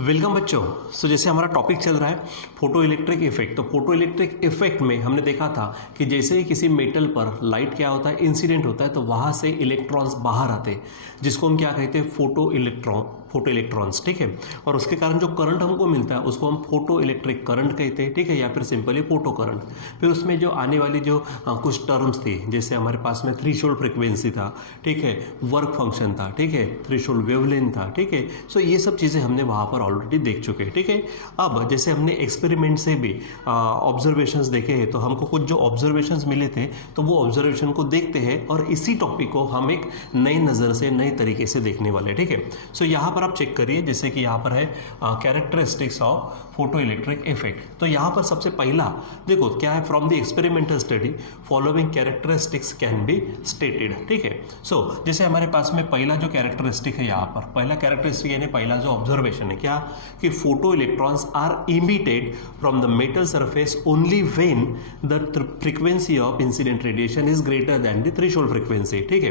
Welcome बच्चों। जैसे हमारा टॉपिक चल रहा है फोटो इलेक्ट्रिक इफेक्ट। तो फोटो इलेक्ट्रिक इफेक्ट में हमने देखा था कि जैसे ही किसी मेटल पर लाइट क्या होता है, इंसिडेंट होता है, तो वहाँ से इलेक्ट्रॉन्स बाहर आते हैं, जिसको हम क्या कहते हैं, फोटो इलेक्ट्रॉन्स। ठीक है। और उसके कारण जो करंट हमको मिलता है उसको हम फोटो इलेक्ट्रिक करंट कहते हैं। ठीक है, या फिर सिंपली फोटो करंट। फिर उसमें जो आने वाली जो कुछ टर्म्स थी, जैसे हमारे पास में थ्रेशोल्ड फ्रीक्वेंसी था, ठीक है, वर्क फंक्शन था, ठीक है, थ्रेशोल्ड वेवलेंथ था, ठीक है। सो ये सब चीज़ें हमने वहाँ पर ऑलरेडी देख चुके हैं। ठीक है। अब जैसे हमने एक्सपेरिमेंट से भी ऑब्जर्वेशंस देखे हैं, तो हमको कुछ जो ऑब्जर्वेशंस मिले थे, तो वो ऑब्जर्वेशन को देखते हैं और इसी टॉपिक को हम एक नई नज़र से, नए तरीके से देखने वाले हैं। ठीक है। सो यहाँ पर आप चेक करिए, जैसे कि यहाँ पर है characteristics of photo electric effect. तो यहाँ पर सबसे पहला देखो क्या है, from the experimental study following characteristics can be stated. ठीक है। सो जैसे हमारे पास में पहला जो कैरेक्टरिस्टिक है, यहाँ पर पहला कैरेक्टरिस्टिक यानी पहला जो ऑब्जर्वेशन है क्या, कि photo electrons are emitted from the metal surface only when the frequency of incident radiation is greater than the threshold frequency. ठीक है,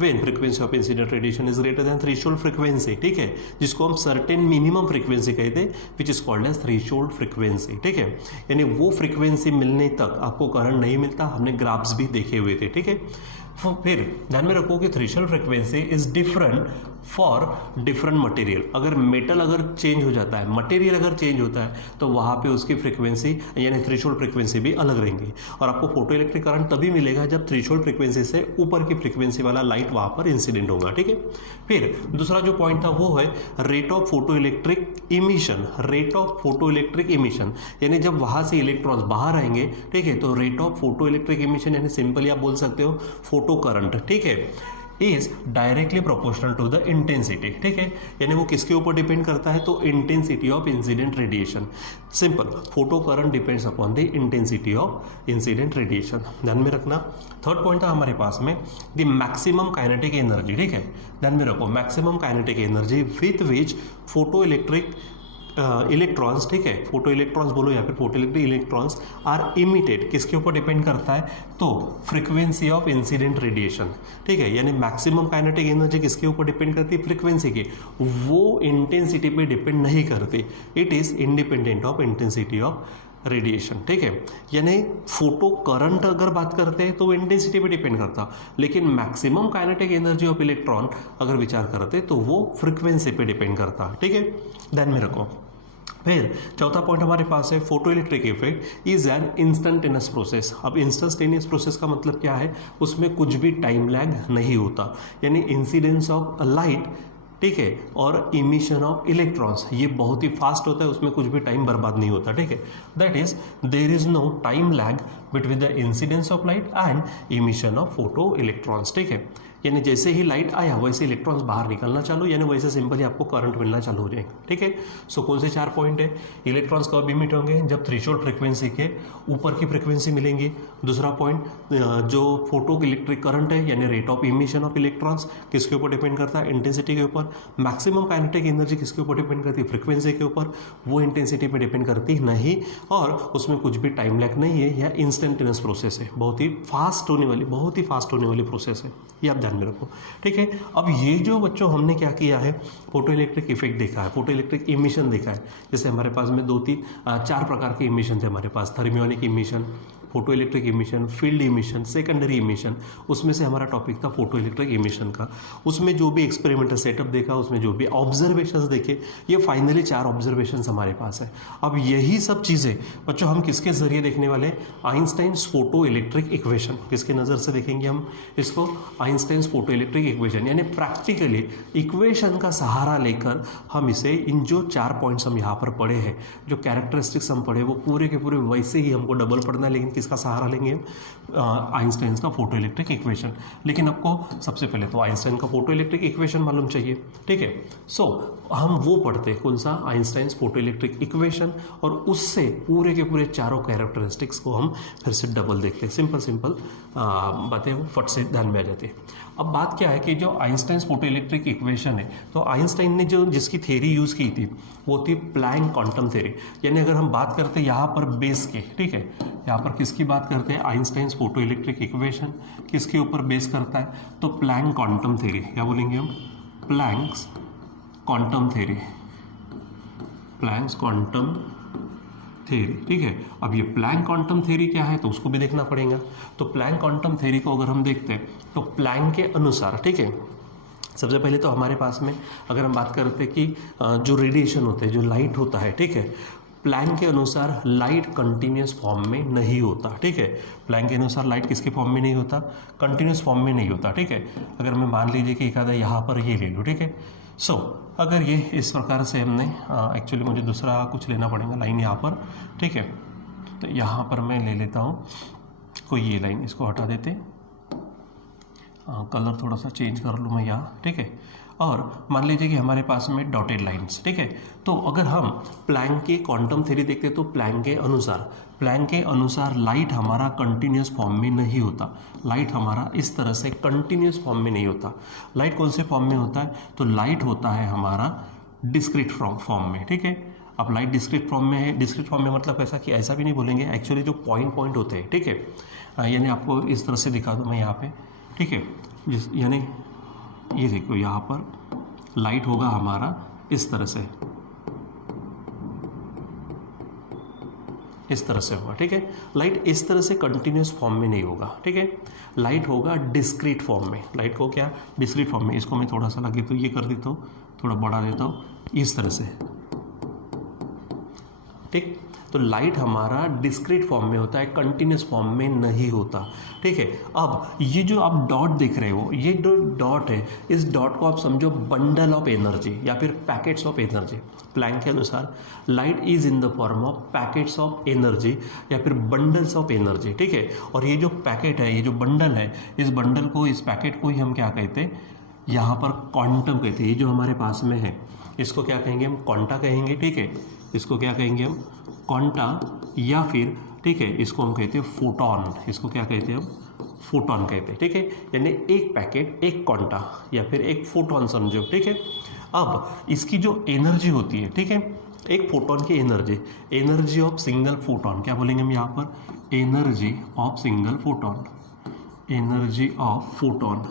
when frequency of incident radiation is greater than threshold frequency. ठीक है, जिसको हम certain minimum frequency कहते हैं, which is called as threshold frequency. ठीक है, यानी वो फ्रीक्वेंसी मिलने तक आपको करंट नहीं मिलता। हमने ग्राफ्स भी देखे हुए थे। ठीक है। फिर ध्यान में रखो कि threshold frequency is different for different material. अगर मेटल अगर चेंज हो जाता है, मटेरियल अगर चेंज होता है, तो वहाँ पे उसकी फ्रीक्वेंसी यानी थ्रेशोल्ड फ्रीक्वेंसी भी अलग रहेंगी। और आपको फोटो इलेक्ट्रिक करंट तभी मिलेगा जब थ्रेशोल्ड फ्रीक्वेंसी से ऊपर की फ्रीक्वेंसी वाला लाइट वहाँ पर इंसिडेंट होगा। ठीक है। फिर दूसरा जो पॉइंट था वो है rate of photo electric emission. Rate of photo electric emission यानी जब वहाँ से इलेक्ट्रॉन्स बाहर आएंगे, ठीक है, तो rate of photo electric emission यानी सिंपली आप बोल सकते हो फोटो करंट, ठीक है, is directly proportional to the intensity. ठीक है, यानी वो किसके ऊपर डिपेंड करता है, तो intensity of incident radiation. Simple, photo current depends upon the intensity of incident radiation. ध्यान में रखना। थर्ड पॉइंट था हमारे पास में द मैक्सिमम काइनेटिक एनर्जी। ठीक है, ध्यान में रखो, maximum kinetic energy with which photo electric electrons, ठीक है, फोटो इलेक्ट्रॉन्स बोलो या फिर photo electric electrons are emitted, किसके ऊपर डिपेंड करता है, तो फ्रीक्वेंसी ऑफ इंसिडेंट रेडिएशन। ठीक है, यानी मैक्सिमम काइनेटिक एनर्जी किसके ऊपर डिपेंड करती है, फ्रीक्वेंसी की, वो इंटेंसिटी पे डिपेंड नहीं करती। It is independent of intensity of radiation. ठीक है, यानी फोटो करंट अगर बात करते हैं तो वो इंटेंसिटी पे डिपेंड करता, लेकिन maximum kinetic energy of electron अगर विचार करते तो वो फ्रीक्वेंसी पे डिपेंड करता। ठीक है, ध्यान में रखो। फिर चौथा पॉइंट हमारे पास है photo electric effect is an instantaneous process. अब इंस्टेंटेनियस प्रोसेस का मतलब क्या है, उसमें कुछ भी टाइम लैग नहीं होता, यानी इंसिडेंस ऑफ लाइट, ठीक है, और इमिशन ऑफ इलेक्ट्रॉन्स, ये बहुत ही फास्ट होता है, उसमें कुछ भी टाइम बर्बाद नहीं होता। ठीक है, that is there is no time lag between the incidence of light and emission of photo electrons. ठीक है, यानी जैसे ही लाइट आया वैसे इलेक्ट्रॉन्स बाहर निकलना चालू, यानी वैसे सिंपली आपको करंट मिलना चालू हो जाएगा। ठीक है। सो कौन से चार पॉइंट है, इलेक्ट्रॉन्स कब इमिट होंगे, जब थ्रेशोल्ड फ्रीक्वेंसी के ऊपर की फ्रीक्वेंसी मिलेंगी। दूसरा पॉइंट, जो फोटो इलेक्ट्रिक करंट है यानी rate of emission of electrons किसके ऊपर डिपेंड करता है, इंटेंसिटी के ऊपर। मैक्सिमम काइनेटिक एनर्जी किसके ऊपर डिपेंड करती है, फ्रीक्वेंसी के ऊपर, वो इंटेंसिटी पे डिपेंड करती नहीं, और उसमें कुछ भी टाइम लैग नहीं है, या इंस्टेंटेनियस प्रोसेस है, बहुत ही फास्ट होने वाली प्रोसेस है, ये आप ध्यान में रखो। ठीक है। अब ये जो बच्चों हमने क्या किया है, फोटो इलेक्ट्रिक इफेक्ट देखा है, फोटो इलेक्ट्रिक इमिशन देखा है। जैसे हमारे पास में चार प्रकार के इमिशन थे हमारे पास, thermionic emission, photo electric emission, field emission, secondary emission. उसमें से हमारा टॉपिक था फोटो इलेक्ट्रिक इमिशन का। उसमें जो भी एक्सपेरिमेंटल सेटअप देखा, उसमें जो भी ऑब्जर्वेशंस देखे, ये फाइनली 4 ऑब्जर्वेशंस हमारे पास है। अब यही सब चीज़ें बच्चों हम किसके जरिए देखने वाले, आइंस्टाइन्स फोटो इलेक्ट्रिक इक्वेशन। किसके नज़र से देखेंगे हम इसको, आइंस्टाइन्स फोटो इलेक्ट्रिक इक्वेशन, यानी प्रैक्टिकली इक्वेशन का सहारा लेकर हम इसे, इन जो 4 पॉइंट्स हम यहाँ पर पढ़े हैं, जो कैरेक्टरिस्टिक्स हम पढ़े, वो पूरे के पूरे वैसे ही हमको डबल पढ़ना है, लेकिन किसका सहारा लेंगे हम, आइंस्टाइन का फोटो इलेक्ट्रिक इक्वेशन। लेकिन आपको सबसे पहले तो आइंस्टाइन का फोटो इलेक्ट्रिक इक्वेशन मालूम चाहिए। ठीक है। सो हम वो पढ़ते हैं, कौन सा, आइंस्टाइन फोटो इलेक्ट्रिक इक्वेशन, और उससे पूरे के पूरे चारों कैरेक्टरिस्टिक्स को हम फिर से डबल देखते हैं। सिंपल बातें वो फट से ध्यान में आ जाती है। अब बात क्या है कि जो आइंस्टाइन फोटो इलेक्ट्रिक इक्वेशन है, तो आइंस्टाइन ने जो जिसकी थ्योरी यूज़ की थी वो थी प्लैंक क्वांटम थ्योरी। यानी अगर हम बात करते हैं यहाँ पर बेस के, ठीक है, यहाँ पर किसकी बात करते हैं, आइंस्टाइन फोटो इलेक्ट्रिक इक्वेशन किसके ऊपर बेस करता है, तो प्लैंक क्वांटम थ्योरी, क्या बोलेंगे हम, Planck's quantum theory. Planck's quantum theory, ठीक है। अब ये प्लैंक क्वांटम थ्योरी क्या है तो उसको भी देखना पड़ेगा। तो प्लैंक क्वांटम थ्योरी को अगर हम देखते हैं तो प्लैंक के अनुसार, ठीक है, सबसे पहले तो हमारे पास में अगर हम बात करते हैं कि जो रेडिएशन होते हैं, जो लाइट होता है, ठीक है, प्लैंक के अनुसार लाइट कंटिन्यूस फॉर्म में नहीं होता, ठीक है। प्लैंक के अनुसार लाइट किसके फॉर्म में नहीं होता? कंटिन्यूस फॉर्म में नहीं होता, ठीक है। अगर मैं मान लीजिए कि एक आधा यहाँ पर ये ले लूँ, ठीक है। सो अगर ये इस प्रकार से हमने एक्चुअली मुझे दूसरा कुछ लेना पड़ेगा लाइन यहाँ पर, ठीक है। तो यहाँ पर मैं ले लेता हूँ कोई ये लाइन, इसको हटा देते, कलर थोड़ा सा चेंज कर लूँ मैं यहाँ, ठीक है। और मान लीजिए कि हमारे पास में डॉटेड लाइंस, ठीक है। तो अगर हम प्लैंक की क्वांटम थ्योरी देखते तो प्लैंक के अनुसार लाइट हमारा कंटिन्यूस फॉर्म में नहीं होता। लाइट हमारा इस तरह से कंटिन्यूस फॉर्म में नहीं होता। लाइट कौन से फॉर्म में होता है? तो लाइट होता है हमारा डिस्क्रीट फॉर्म में, ठीक है। अब लाइट डिस्क्रीट फॉर्म में है। डिस्क्रीट फॉर्म में मतलब ऐसा कि ऐसा भी नहीं बोलेंगे, एक्चुअली जो पॉइंट होते हैं, ठीक है। यानी आपको इस तरह से दिखा दूँ मैं यहाँ पे, ठीक है। यानी ये देखो यहाँ पर लाइट होगा हमारा इस तरह से, इस तरह से होगा, ठीक है। लाइट इस तरह से कंटिन्यूस फॉर्म में नहीं होगा, ठीक है। लाइट होगा डिस्क्रीट फॉर्म में। लाइट को क्या? डिस्क्रीट फॉर्म में। इसको मैं थोड़ा सा लगे तो ये कर देता हूँ, थोड़ा बढ़ा देता हूँ इस तरह से, ठीक। तो लाइट हमारा डिस्क्रीट फॉर्म में होता है, कंटिन्यूस फॉर्म में नहीं होता, ठीक है। अब ये जो आप डॉट देख रहे हो, ये जो डॉट है, इस डॉट को आप समझो बंडल ऑफ एनर्जी या फिर पैकेट्स ऑफ एनर्जी। प्लैंक के अनुसार light is in the form of packets of energy या फिर बंडल्स ऑफ एनर्जी, ठीक है। और ये जो पैकेट है, ये जो बंडल है, इस बंडल को, इस पैकेट को ही हम क्या कहते हैं? यहाँ पर क्वांटम कहते हैं। ये जो हमारे पास में है इसको क्या कहेंगे? हम क्वांटा कहेंगे, ठीक है। इसको क्या कहेंगे हम? क्वांटा, या फिर ठीक है इसको हम कहते हैं फोटॉन। इसको क्या कहते हैं हम? फोटॉन कहते हैं, ठीक है। यानी एक पैकेट एक क्वांटा या फिर एक फोटॉन समझो, ठीक है। अब इसकी जो एनर्जी होती है, ठीक है, एक फोटॉन की एनर्जी ऑफ सिंगल फोटॉन, क्या बोलेंगे हम यहाँ पर? Energy of single photon, energy of photon.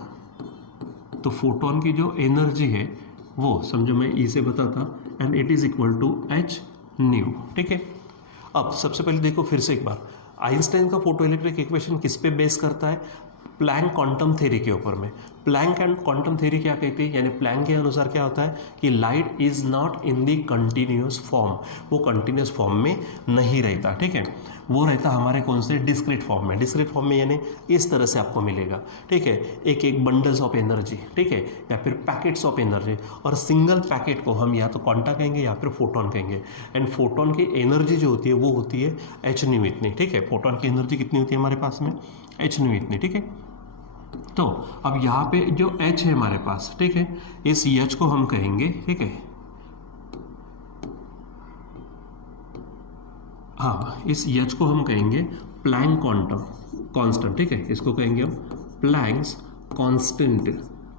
तो फोटॉन की जो एनर्जी है वो समझो मैं ई से बताता, and it is equal to h nu, ठीक है। अब सबसे पहले देखो फिर से एक बार, आइंस्टाइन का फोटो इलेक्ट्रिक इक्वेशन किस पे बेस करता है? प्लैंक क्वांटम थ्योरी के ऊपर में। प्लैंक एंड क्वांटम थ्योरी क्या कहती है? यानी प्लैंक के अनुसार क्या होता है कि light is not in the continuous form, वो कंटिन्यूस फॉर्म में नहीं रहता, ठीक है। वो रहता हमारे कौन से? डिस्क्रीट फॉर्म में। डिस्क्रीट फॉर्म में यानी इस तरह से आपको मिलेगा, ठीक है। एक एक बंडल्स ऑफ एनर्जी, ठीक है, या फिर पैकेट्स ऑफ एनर्जी। और सिंगल पैकेट को हम या तो क्वांटा कहेंगे या फिर फोटोन कहेंगे। एंड फोटोन की एनर्जी जो होती है वो होती है एच न्यू इतनी, ठीक है। फोटोन की एनर्जी कितनी होती है हमारे पास में? एच न्यू इतनी, ठीक है। तो अब यहाँ पे जो H है हमारे पास, ठीक है, इस H को हम कहेंगे, ठीक है, हाँ, इस H को हम कहेंगे प्लैंक क्वांटम कांस्टेंट, ठीक है। इसको कहेंगे हम प्लैंक्स कांस्टेंट,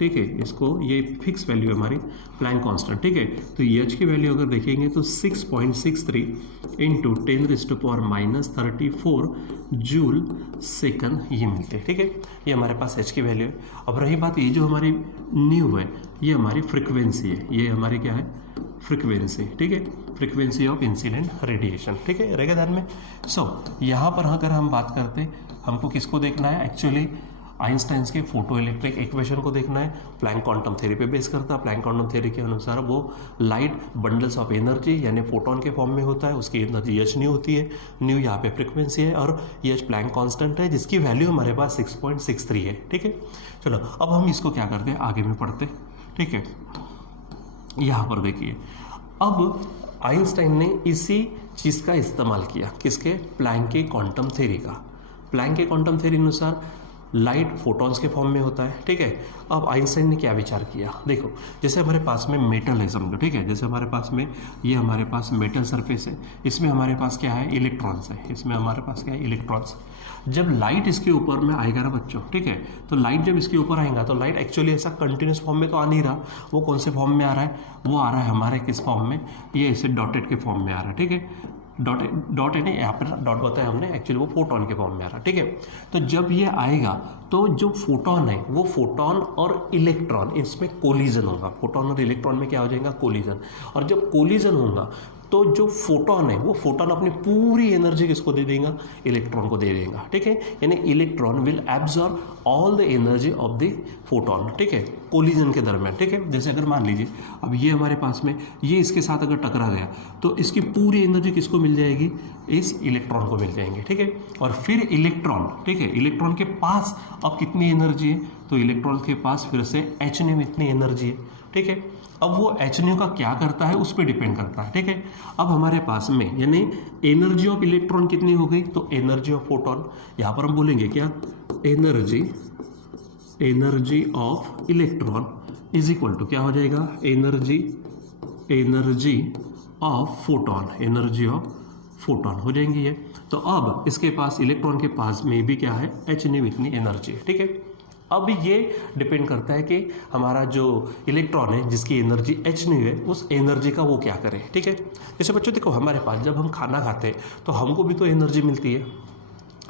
ठीक है। इसको ये फिक्स वैल्यू है हमारी प्लैंक कांस्टेंट, ठीक है। तो H की वैल्यू अगर देखेंगे तो 6.63 इंटू 10⁻34 जूल सेकंड ये मिलते हैं, ठीक है। ये हमारे पास H की वैल्यू है। अब रही बात, ये जो हमारी न्यू है ये हमारी फ्रिक्वेंसी है। ये हमारी क्या है? फ्रिक्वेंसी, ठीक है, फ्रिक्वेंसी ऑफ इंसिडेंट रेडिएशन, ठीक है, रहेगा ध्यान में। सो यहाँ पर अगर हम बात करते हैं, हमको किसको देखना है? एक्चुअली आइंस्टाइन्स के फोटो इलेक्ट्रिक इक्वेशन को देखना है। प्लैंक क्वांटम थ्योरी पे बेस करता है। प्लैंक क्वांटम थ्योरी के अनुसार वो लाइट बंडल्स ऑफ एनर्जी यानी फोटोन के फॉर्म में होता है, उसकी एनर्जी एच न्यू होती है। न्यू यहाँ पे फ्रिक्वेंसी है और ये एच प्लैंक कांस्टेंट है जिसकी वैल्यू हमारे पास 6.63 है, ठीक है। चलो अब हम इसको क्या करते हैं, आगे में पढ़ते, ठीक है। यहाँ पर देखिए, अब आइंस्टाइन ने इसी चीज़ का इस्तेमाल किया, किसके? प्लैंक के क्वांटम थ्योरी का। प्लैंक के क्वांटम थ्योरी अनुसार लाइट फोटॉन्स के फॉर्म में होता है, ठीक है। अब आइंस्टाइन ने क्या विचार किया? देखो, जैसे हमारे पास में मेटल है समझो, ठीक है, जैसे हमारे पास में ये हमारे पास मेटल सरफेस है, इसमें हमारे पास क्या है? इलेक्ट्रॉन्स है। इसमें हमारे पास क्या है? इलेक्ट्रॉन्स। जब लाइट इसके ऊपर में आएगा ना बच्चों, ठीक है, तो लाइट जब इसके ऊपर आएगा तो लाइट एक्चुअली ऐसा कंटिन्यूस फॉर्म में तो आ नहीं रहा, वो कौन से फॉर्म में आ रहा है? वो आ रहा है हमारे किस फॉर्म में? ये ऐसे डॉटेड के फॉर्म में आ रहा है, ठीक है। डॉट है ना, यहाँ पर डॉट बताया हमने, एक्चुअली वो फोटोन के फॉर्म में आ रहा है, ठीक है। तो जब ये आएगा तो जो फोटोन है वो फोटोन और इलेक्ट्रॉन इसमें कोलिजन होगा। फोटोन और इलेक्ट्रॉन में क्या हो जाएगा? कोलिजन। और जब कोलिजन होगा तो जो फोटोन है वो फोटोन अपनी पूरी एनर्जी किसको दे देगा, इलेक्ट्रॉन को दे देगा, ठीक है। यानी electron will absorb all the energy of the photon, ठीक है, कोलिजन के दरमियान, ठीक है। जैसे अगर मान लीजिए अब ये हमारे पास में ये इसके साथ अगर टकरा गया तो इसकी पूरी एनर्जी किसको मिल जाएगी, इस इलेक्ट्रॉन को मिल जाएंगे, ठीक है। और फिर इलेक्ट्रॉन, ठीक है, इलेक्ट्रॉन के पास अब कितनी एनर्जी है, तो इलेक्ट्रॉन के पास फिर से h में इतनी एनर्जी है, ठीक है। अब वो h का क्या करता है उस पर डिपेंड करता है, ठीक है। अब हमारे पास में यानी एनर्जी ऑफ इलेक्ट्रॉन कितनी हो गई, तो एनर्जी ऑफ फोटोन, यहाँ पर हम बोलेंगे क्या, energy of electron is equal to क्या हो जाएगा, एनर्जी ऑफ फोटोन हो जाएंगी ये। तो अब इसके पास इलेक्ट्रॉन के पास में भी क्या है, h इतनी एनर्जी है, ठीक है। अब ये डिपेंड करता है कि हमारा जो इलेक्ट्रॉन है जिसकी एनर्जी h है उस एनर्जी का वो क्या करे, ठीक है। जैसे बच्चों देखो हमारे पास जब हम खाना खाते हैं तो हमको भी तो एनर्जी मिलती है,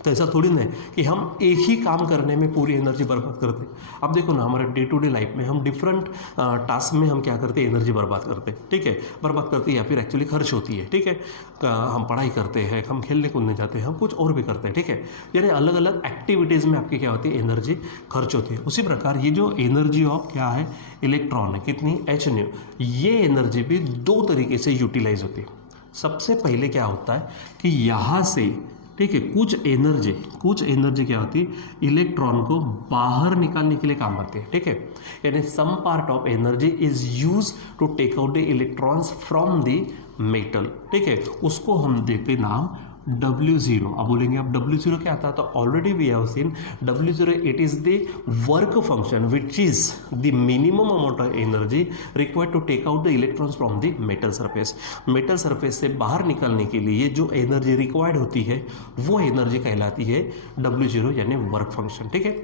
तो ऐसा थोड़ी ना है कि हम एक ही काम करने में पूरी एनर्जी बर्बाद करते हैं। अब देखो ना हमारे डे टू डे लाइफ में हम डिफरेंट टास्क में हम क्या करते हैं, एनर्जी बर्बाद करते हैं, ठीक है, बर्बाद करते हैं या फिर एक्चुअली खर्च होती है, ठीक है। हम पढ़ाई करते हैं, हम खेलने कूदने जाते हैं, हम कुछ और भी करते हैं, ठीक है। यानी अलग अलग एक्टिविटीज़ में आपकी क्या होती है, एनर्जी खर्च होती है। उसी प्रकार ये जो एनर्जी ऑफ क्या है, इलेक्ट्रॉन है, कितनी, h, ये एनर्जी भी दो तरीके से यूटिलाइज होती है। सबसे पहले क्या होता है कि यहाँ से, ठीक है, कुछ एनर्जी क्या होती है, इलेक्ट्रॉन को बाहर निकालने के लिए काम आती है, ठीक है। यानी some part of energy is use to take out the electrons from the metal, ठीक है, उसको हम देते नाम W0। अब बोलेंगे अब W0 क्या आता है, तो already we have seen W0 it is the work function which is the minimum amount of energy required to take out the electrons from the metal surface. Metal surface से बाहर निकालने के लिए जो एनर्जी रिक्वायर्ड होती है वो energy कहलाती है W0 यानी वर्क फंक्शन, ठीक है।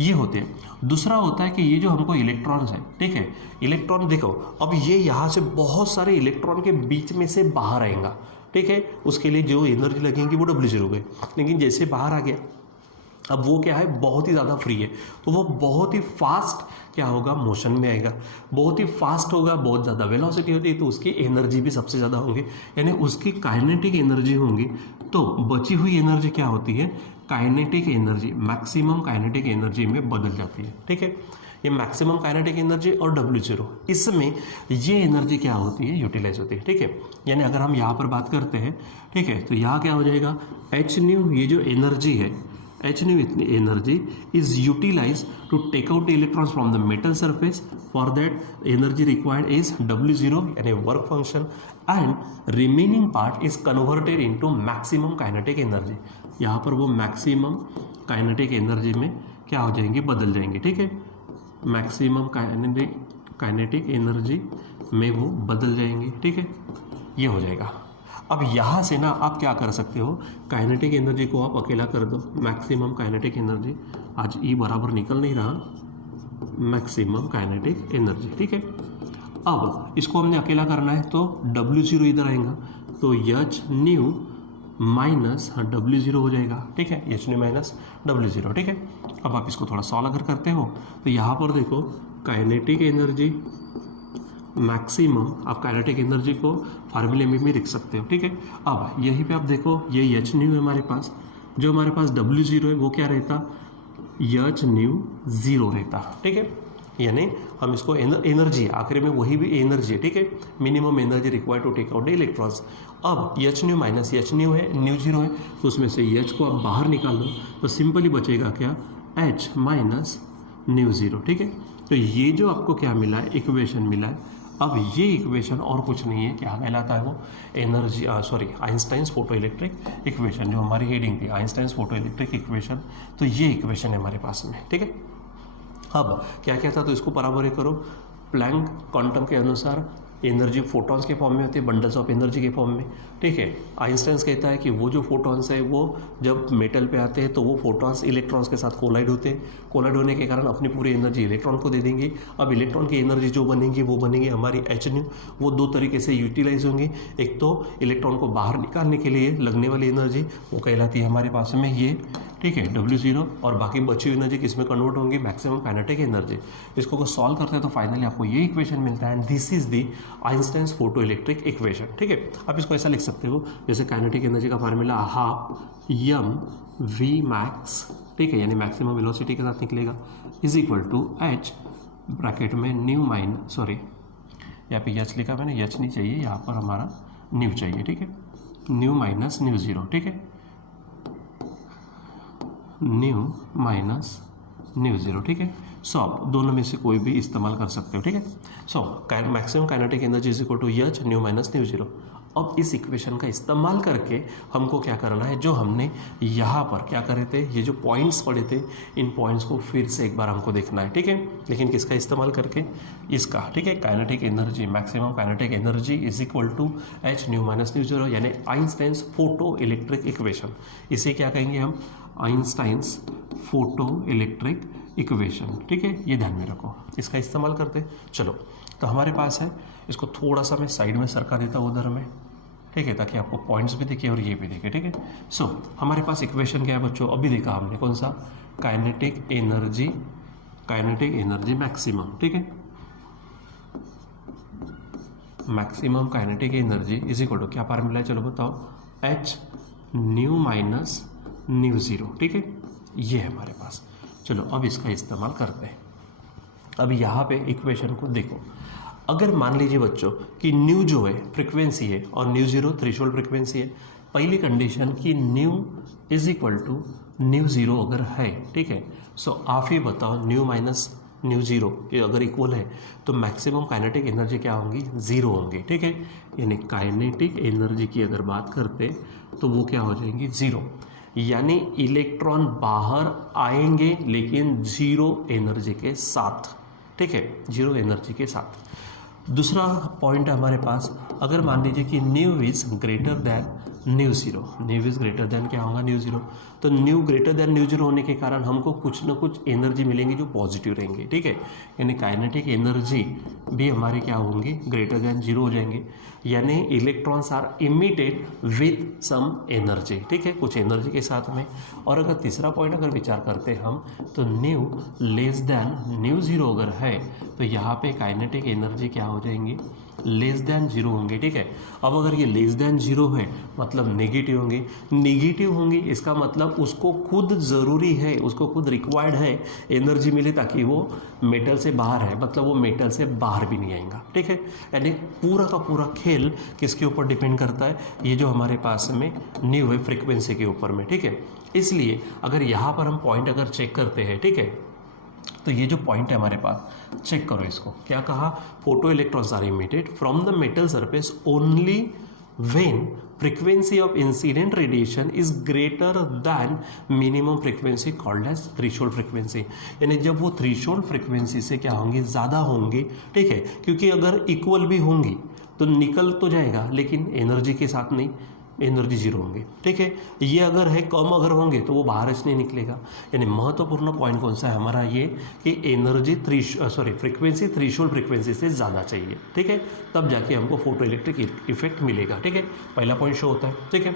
ये होते हैं। दूसरा होता है कि ये जो हमको इलेक्ट्रॉन्स है, ठीक है, इलेक्ट्रॉन देखो अब ये यहाँ से बहुत सारे इलेक्ट्रॉन के बीच में से बाहर आएगा, ठीक है, उसके लिए जो एनर्जी लगेगी वो W0 गई, लेकिन जैसे बाहर आ गया अब वो क्या है, बहुत ही ज़्यादा फ्री है, तो वो बहुत ही फास्ट क्या होगा, मोशन में आएगा, बहुत ही फास्ट होगा, बहुत ज़्यादा वेलोसिटी होती है, तो उसकी एनर्जी भी सबसे ज़्यादा होंगी, यानी उसकी काइनेटिक एनर्जी होंगी। तो बची हुई एनर्जी क्या होती है, kinetic energy, maximum kinetic energy में बदल जाती है, ठीक है। ये मैक्सिमम काइनेटिक एनर्जी और W0 इसमें ये एनर्जी क्या होती है, यूटिलाइज होती है, ठीक है। यानी अगर हम यहाँ पर बात करते हैं, ठीक है, तो यहाँ क्या हो जाएगा, h, ये जो एनर्जी है, h इतनी energy is utilise to take out the electrons from the metal surface, for that energy required is W0 यानी work function, and remaining part is converted into maximum kinetic energy. यहाँ पर वो maximum kinetic energy में क्या हो जाएंगे, बदल जाएंगे, ठीक है, मैक्सिमम काइनेटिक एनर्जी में वो बदल जाएंगे, ठीक है, ये हो जाएगा। अब यहाँ से ना आप क्या कर सकते हो, काइनेटिक एनर्जी को आप अकेला कर दो, मैक्सिमम काइनेटिक एनर्जी, आज ई बराबर निकल नहीं रहा, मैक्सिमम काइनेटिक एनर्जी, ठीक है। अब इसको हमने अकेला करना है तो W0 इधर आएगा, तो h न्यू माइनस W0 हो जाएगा, ठीक है, h न्यू माइनस W0, ठीक है। अब आप इसको थोड़ा सॉल्व अगर करते हो तो यहाँ पर देखो काइनेटिक एनर्जी मैक्सिमम, आप काइनेटिक एनर्जी को फार्मूले में भी लिख सकते हो, ठीक है। अब यहीं पे आप देखो ये h न्यू है हमारे पास, जो हमारे पास W0 है वो क्या रहता, h न्यू 0 रहता, ठीक है। यानी हम इसको एनर्जी, आखिर में वही भी एनर्जी है, ठीक है, minimum energy required to take out the electrons. अब h nu minus h nu है, न्यू 0 है, तो उसमें से h को आप बाहर निकाल दो तो सिंपली बचेगा क्या, h माइनस न्यू 0, ठीक है। तो ये जो आपको क्या मिला है, इक्वेशन मिला है। अब ये इक्वेशन और कुछ नहीं है, क्या कहलाता है वो, energy, Einstein's photo electric equation, जो हमारी हेडिंग थी आइंस्टाइन्स फोटो इलेक्ट्रिक इक्वेशन। तो ये इक्वेशन है हमारे पास में, ठीक है। अब क्या क्या था, तो इसको बराबर करो, प्लैंक क्वांटम के अनुसार एनर्जी फोटॉन्स के फॉर्म में होती है, बंडल्स ऑफ एनर्जी के फॉर्म में, ठीक है। आइंस्टाइन कहता है कि वो जो फोटॉन्स है वो जब मेटल पे आते हैं तो वो फोटॉन्स इलेक्ट्रॉन्स के साथ कोलाइड होते हैं, कोलाइड होने के कारण अपनी पूरी एनर्जी इलेक्ट्रॉन को दे देंगे। अब इलेक्ट्रॉन की एनर्जी जो बनेगी वो बनेगी हमारी h न्यू, वो दो तरीके से यूटिलाइज होंगी। एक तो इलेक्ट्रॉन को बाहर निकालने के लिए लगने वाली एनर्जी वो कहलाती है हमारे पास में ये, ठीक है, W0, और बाकी बची हुई एनर्जी किस में कन्वर्ट होंगी, मैक्सिमम काइनेटिक एनर्जी। इसको अगर सॉल्व करते हैं तो फाइनली आपको ये इक्वेशन मिलता है, and this is the Einstein's photo electric equation. ठीक है, आप इसको ऐसा लिख सकते हो जैसे काइनेटिक एनर्जी का formula half m v max, ठीक है, यानी मैक्सिमम वेलोसिटी के साथ निकलेगा, is equal to h bracket में न्यू यहाँ पे एच लिखा मैंने, एच नहीं चाहिए, यहाँ पर हमारा न्यू चाहिए। ठीक है, न्यू माइनस न्यू जीरो। ठीक है, न्यू माइनस न्यू जीरो। ठीक है, सो आप दोनों में से कोई भी इस्तेमाल कर सकते हो। ठीक है, so maximum kinetic energy is equal to h nu minus nu zero. अब इस इक्वेशन का इस्तेमाल करके हमको क्या करना है, जो हमने यहाँ पर क्या करे थे, ये जो पॉइंट्स पड़े थे, इन पॉइंट्स को फिर से एक बार हमको देखना है। ठीक है, लेकिन किसका इस्तेमाल करके, इसका। ठीक है, kinetic energy, maximum kinetic energy is equal to h nu minus nu zero, यानी आइंस्टाइन्स फोटो इलेक्ट्रिक इक्वेशन। इसे क्या कहेंगे हम, आइंस्टाइन्स फोटो इलेक्ट्रिक इक्वेशन। ठीक है, ये ध्यान में रखो, इसका इस्तेमाल करते। चलो, तो हमारे पास है, इसको थोड़ा सा मैं साइड में सरका देता हूँ उधर में, ठीक है, ताकि आपको पॉइंट्स भी दिखे और ये भी दिखे। ठीक है, सो हमारे पास इक्वेशन क्या है बच्चों, अभी देखा हमने, कौन सा, काइनेटिक एनर्जी मैक्सिमम। ठीक है, maximum kinetic energy is equal to, क्या फार्मूला है, चलो बताओ, h nu minus nu zero. ठीक है, ये है हमारे पास। चलो अब इसका इस्तेमाल करते हैं। अब यहाँ पे इक्वेशन को देखो, अगर मान लीजिए बच्चों कि न्यू जो है फ्रिक्वेंसी है और न्यू जीरो थ्रेशोल्ड फ्रिक्वेंसी है, पहली कंडीशन कि nu is equal to nu zero अगर है, ठीक है, सो आप ही बताओ न्यू माइनस न्यू जीरो ये अगर इक्वल है तो मैक्सिमम काइनेटिक एनर्जी क्या होंगी, जीरो होंगी। ठीक है, यानी काइनेटिक एनर्जी की अगर बात करते तो वो क्या हो जाएंगी, जीरो, यानी इलेक्ट्रॉन बाहर आएंगे लेकिन जीरो एनर्जी के साथ। ठीक है, जीरो एनर्जी के साथ। दूसरा पॉइंट है हमारे पास, अगर मान लीजिए कि nu is greater then mu zero, new is greater then क्या होगा, न्यू जीरो, तो new greater than mu zero होने के कारण हमको कुछ ना कुछ एनर्जी मिलेंगी जो पॉजिटिव रहेंगी। ठीक है, यानी काइनेटिक एनर्जी भी हमारे क्या होंगी, ग्रेटर दैन जीरो हो जाएंगे, यानी electrons are emitted with some energy. ठीक है, कुछ एनर्जी के साथ में। और अगर तीसरा पॉइंट अगर विचार करते हम, तो new less than new zero अगर है तो यहाँ पे काइनेटिक एनर्जी क्या हो जाएंगी, लेस दैन जीरो होंगे। ठीक है, अब अगर ये लेस दैन जीरो है मतलब नेगेटिव होंगे, नेगेटिव होंगी इसका मतलब उसको खुद ज़रूरी है, उसको खुद रिक्वायर्ड है एनर्जी मिले ताकि वो मेटल से बाहर है, मतलब वो मेटल से बाहर भी नहीं आएगा। ठीक है, यानी पूरा का पूरा खेल किसके ऊपर डिपेंड करता है, ये जो हमारे पास में न्यू है फ्रिक्वेंसी के ऊपर में। ठीक है, इसलिए अगर यहाँ पर हम पॉइंट अगर चेक करते हैं, ठीक है, तो ये जो पॉइंट है हमारे पास, चेक करो इसको, क्या कहा, photo electrons are emitted from the metal surface only when frequency of incident radiation is greater than minimum frequency called as threshold frequency, यानी जब वो थ्रेशोल्ड फ्रीक्वेंसी से क्या होंगी, ज़्यादा होंगी। ठीक है, क्योंकि अगर इक्वल भी होंगी तो निकल तो जाएगा लेकिन एनर्जी के साथ नहीं, एनर्जी जीरो होंगे। ठीक है, ये अगर है कम अगर होंगे तो वो बाहर से नहीं निकलेगा। यानी महत्वपूर्ण पॉइंट कौन सा है हमारा, ये कि एनर्जी फ्रीक्वेंसी थ्रेशोल्ड फ्रीक्वेंसी से ज़्यादा चाहिए। ठीक है, तब जाके हमको फोटो इलेक्ट्रिक इफेक्ट मिलेगा। ठीक है, पहला पॉइंट शो होता है। ठीक है,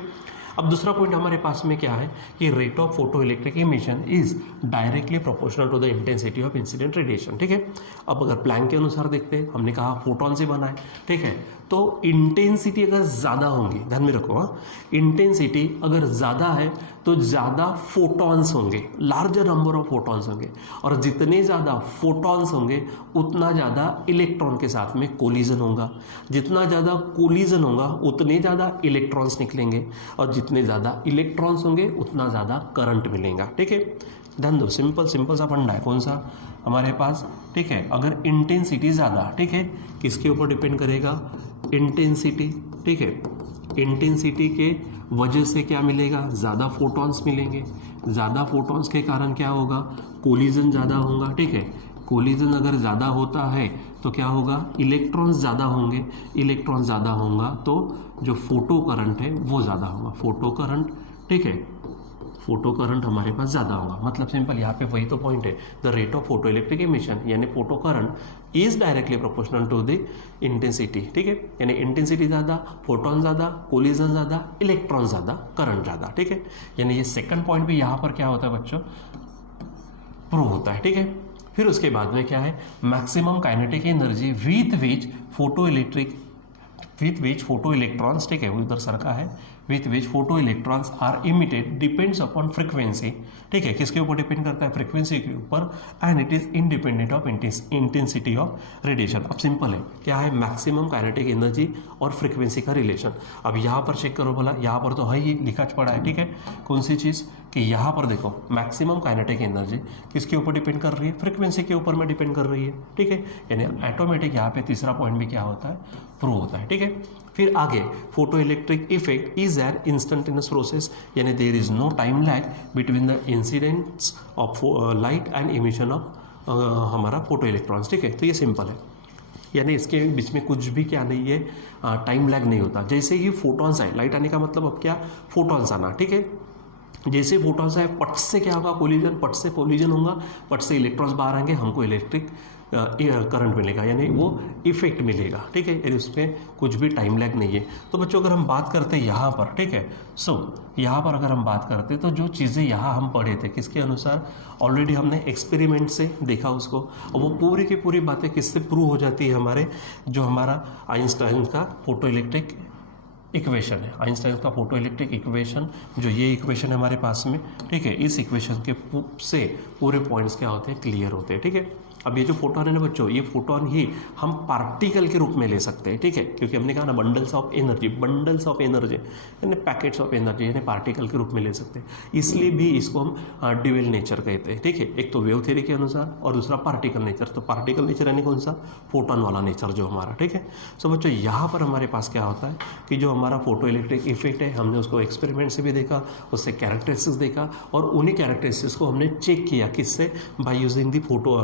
अब दूसरा पॉइंट हमारे पास में क्या है कि rate of photo electric emission is directly proportional to the intensity of incident radiation. ठीक है, अब अगर प्लैंक के अनुसार देखते हैं, हमने कहा फोटोन से बना है। ठीक है, तो इंटेंसिटी अगर ज़्यादा होंगी, ध्यान में रखो, हाँ, इंटेंसिटी अगर ज़्यादा है तो ज़्यादा फोटॉन्स होंगे, लार्जर नंबर ऑफ फोटॉन्स होंगे, और जितने ज़्यादा फोटॉन्स होंगे उतना ज़्यादा इलेक्ट्रॉन के साथ में कोलिजन होगा, जितना ज़्यादा कोलिजन होगा उतने ज़्यादा इलेक्ट्रॉन्स निकलेंगे, और जितने ज़्यादा इलेक्ट्रॉन्स होंगे उतना ज़्यादा करंट मिलेगा। ठीक है, ध्यान दो, सिंपल सा फंडा है, कौन सा हमारे पास। ठीक है, अगर इंटेंसिटी ज़्यादा, ठीक है, किसके ऊपर डिपेंड करेगा, इंटेंसिटी। ठीक है, इंटेंसिटी के वजह से क्या मिलेगा, ज़्यादा फोटॉन्स मिलेंगे, ज़्यादा फोटॉन्स के कारण क्या होगा, कोलिजन ज़्यादा होगा। ठीक है, कोलिजन अगर ज़्यादा होता है तो क्या होगा, इलेक्ट्रॉन्स ज़्यादा होंगे, इलेक्ट्रॉन ज़्यादा होगा तो जो फोटो करंट है वो ज़्यादा होगा, फोटो करंट। ठीक है, फोटो करंट हमारे पास ज़्यादा होगा। मतलब सिंपल यहाँ पे वही तो पॉइंट है, the rate of photo electric emission यानी photo current is directly proportional to the intensity. ठीक है, यानी इंटेंसिटी ज़्यादा, फोटोन ज़्यादा, कोलिजन ज़्यादा, इलेक्ट्रॉन ज़्यादा, करंट ज़्यादा। ठीक है, यानी ये सेकंड पॉइंट भी यहाँ पर क्या होता है बच्चों, प्रूव होता है। ठीक है, फिर उसके बाद में क्या है, maximum kinetic energy with which photo electrons, ठीक है वो उधर सरका है, with which photo electrons are emitted depends upon frequency. ठीक है, किसके ऊपर डिपेंड करता है, फ्रिक्वेंसी के ऊपर, and it is independent of intensity of radiation. अब सिंपल है, क्या है, मैक्सिमम काइनेटिक एनर्जी और फ्रिक्वेंसी का रिलेशन। अब यहाँ पर चेक करो, बोला यहाँ पर तो है ही लिखा पड़ा है। ठीक है, कौन सी चीज़ कि यहाँ पर देखो मैक्सिमम काइनेटिक एनर्जी किसके ऊपर डिपेंड कर रही है, फ्रिक्वेंसी के ऊपर में डिपेंड कर रही है। ठीक है, यानी ऑटोमेटिक यहाँ पे तीसरा पॉइंट भी क्या होता है, प्रूव होता है। ठीक है, फिर आगे photo electric effect is an instantaneous process, यानी there is no time lag between the incidents of light and emission of हमारा फोटो इलेक्ट्रॉन्स। ठीक है, तो ये सिंपल है, यानी इसके बीच में कुछ भी क्या नहीं है, टाइम लैग नहीं होता। जैसे ही फोटॉन्स आए, लाइट आने का मतलब अब क्या, फोटॉन्स आना। ठीक है, जैसे फोटॉन्स आए पट से क्या होगा, कोलिजन, पट से कोलिजन होगा, पट से इलेक्ट्रॉन्स बाहर आएंगे, हमको इलेक्ट्रिक करंट मिलेगा, यानी वो इफेक्ट मिलेगा। ठीक है, यानी उसमें कुछ भी टाइम लैग नहीं है। तो बच्चों अगर हम बात करते हैं यहाँ पर, ठीक है, यहाँ पर अगर हम बात करते तो जो चीज़ें यहाँ हम पढ़े थे किसके अनुसार, ऑलरेडी हमने एक्सपेरिमेंट से देखा उसको, और वो पूरी की पूरी बातें किससे प्रूव हो जाती है, हमारे जो हमारा आइंस्टाइन का फोटो इलेक्ट्रिक इक्वेशन है, आइंस्टाइन का फोटो इलेक्ट्रिक इक्वेशन, जो ये इक्वेशन है हमारे पास में। ठीक है, इस इक्वेशन के से पूरे पॉइंट्स क्या होते हैं, क्लियर होते हैं। ठीक है, अब ये जो फोटोन है ना बच्चों, ये फोटोन ही हम पार्टिकल के रूप में ले सकते हैं। ठीक है, क्योंकि हमने कहा ना बंडल्स ऑफ एनर्जी यानी पैकेट्स ऑफ एनर्जी, यानी पार्टिकल के रूप में ले सकते हैं। इसलिए भी इसको हम ड्यूअल नेचर कहते हैं। ठीक है, एक तो वेव थ्योरी के अनुसार और दूसरा पार्टिकल नेचर। तो पार्टिकल नेचर यानी कौन सा, फोटोन वाला नेचर जो हमारा। ठीक है, सो बच्चों यहाँ पर हमारे पास क्या होता है कि जो हमारा फोटो इलेक्ट्रिक इफेक्ट है, हमने उसको एक्सपेरिमेंट से भी देखा, उससे कैरेक्टरिस्टिक्स देखा, और उन्हीं कैरेक्टरिस्टिक्स को हमने चेक किया किससे, by using the photo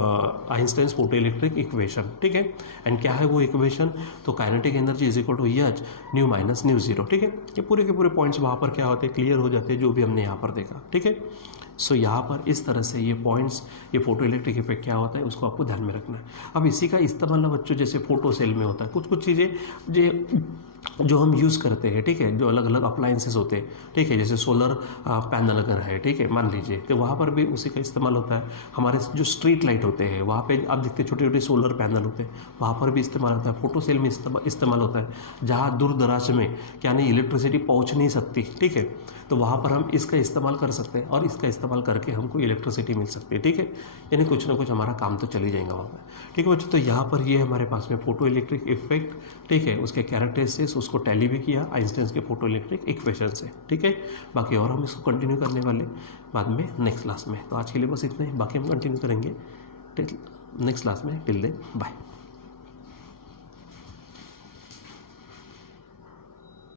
Einstein photo electric equation. ठीक है, एंड क्या है वो इक्वेशन, तो kinetic energy is equal to h nu minus nu zero. ठीक है, ये पूरे के पूरे पॉइंट्स वहाँ पर क्या होते हैं, क्लियर हो जाते हैं, जो भी हमने यहाँ पर देखा। ठीक है, सो यहाँ पर इस तरह से ये पॉइंट्स, ये फोटो इलेक्ट्रिक इफेक्ट क्या होता है उसको आपको ध्यान में रखना है। अब इसी का इस्तेमाल ना बच्चों, जैसे फोटो सेल में होता है, कुछ चीज़ें जो हम यूज़ करते हैं। ठीक है, जो अलग अलग अप्लायंसेस होते हैं। ठीक है, जैसे सोलर पैनल अगर है, ठीक है, मान लीजिए, तो वहाँ पर भी उसी का इस्तेमाल होता है। हमारे जो स्ट्रीट लाइट होते हैं वहाँ पे आप देखते छोटे छोटे सोलर पैनल होते हैं, वहाँ पर भी इस्तेमाल होता है। फोटो सेल में इस्तेमाल होता है, जहाँ दूर दराज में क्या नहीं इलेक्ट्रिसिटी पहुँच नहीं सकती। ठीक है, तो वहाँ पर हम इसका इस्तेमाल कर सकते हैं, और इसका इस्तेमाल करके हमको इलेक्ट्रिसिटी मिल सकती है। ठीक है, यानी कुछ ना कुछ हमारा काम तो चल ही जाएगा वहाँ पर। ठीक है बच्चों, तो यहाँ पर ये हमारे पास में फोटो इलेक्ट्रिक इफेक्ट, ठीक है, उसके कैरेक्टरिस्टिक्स, उसको टैली भी किया आइंस्टाइन के फोटो इलेक्ट्रिक इक्वेशन से। ठीक है, बाकी और हम इसको कंटिन्यू करने वाले बाद में नेक्स्ट क्लास में। तो आज के लिए बस इतना ही, बाकी हम कंटिन्यू करेंगे नेक्स्ट क्लास में। Till then bye.